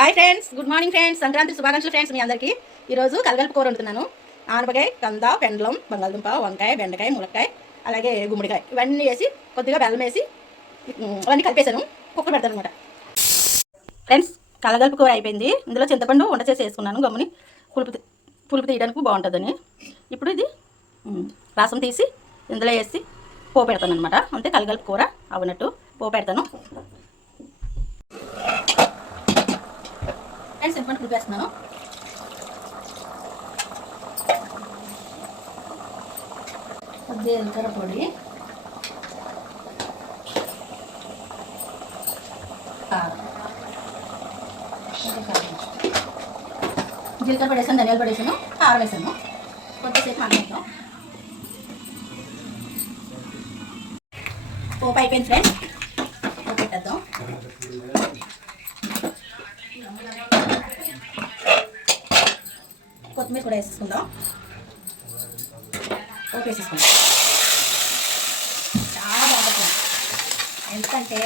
Hi friends good morning friends Sankranti శుభాకాంక్షలు friends మీ అందరికీ. ఈరోజు కలగలుపు కూర వండుతున్నాను. ఆనపకాయ కంద పెండలం బంగాళదుంప వంకాయ బెండకాయ ములక్కాయ అలాగే గుమ్మడికాయ. ఇవన్నీ వేసి కొద్దిగా బెల్లం వేసి అవన్నీ కలిపేశాను. కుక్కర్ పెడతాను అనమాట ఫ్రెండ్స్ కలగలుపు కూర అయిపోయింది. ఇందులో చింతపండు వంట చేసి వేసుకున్నాను. గమ్ముని పులుపు పులుపు తీయడానికి బాగుంటుందని. ఇప్పుడు ఇది రసం తీసి ఇందులో వేసి పో పెడతాను అనమాట అంతే కలగలుపు కూర అవునట్టు. పో అండ్ సింపుల్ పులుపు వేస్తున్నాను కొద్దిగా ఎల్కర పొడి. జీలకర్ర పడేసాను ధనియాలు పడేసాను కారం వేసాను. కొద్దిసేపు మగ్గిద్దాం పోపు అయిపోయింది ఫ్రెండ్స్. పోపు పెట్టేద్దాం. కొత్తిమీర కూడా వేసేసుకుందాం. పోపు వేసేసుకుందాం. చాలా బాగుంటుంది ఎందుకంటే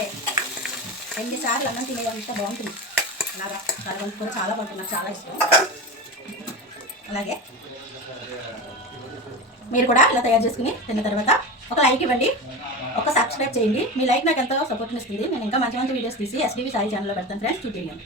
ఎన్నిసార్లు అన్నం తినేదంతా బాగుంటుంది. అలాగా కలగలు కూడా చాలా బాగుంటుంది. నాకు చాలా ఇష్టం. అలాగే మీరు కూడా ఇలా తయారు చేసుకుని తిన్న తర్వాత ఒక లైక్ ఇవ్వండి. ఒక సబ్స్క్రైబ్ చేయండి. మీ లైక్ నాకు ఎంతో సపోర్ట్ని ఇస్తుంది. నేను ఇంకా మంచి మంచి వీడియోస్ తీసి ఎస్డీవీ సాయి ఛానల్లో పెడతాను. ఫ్రెండ్స్ చూపించండి.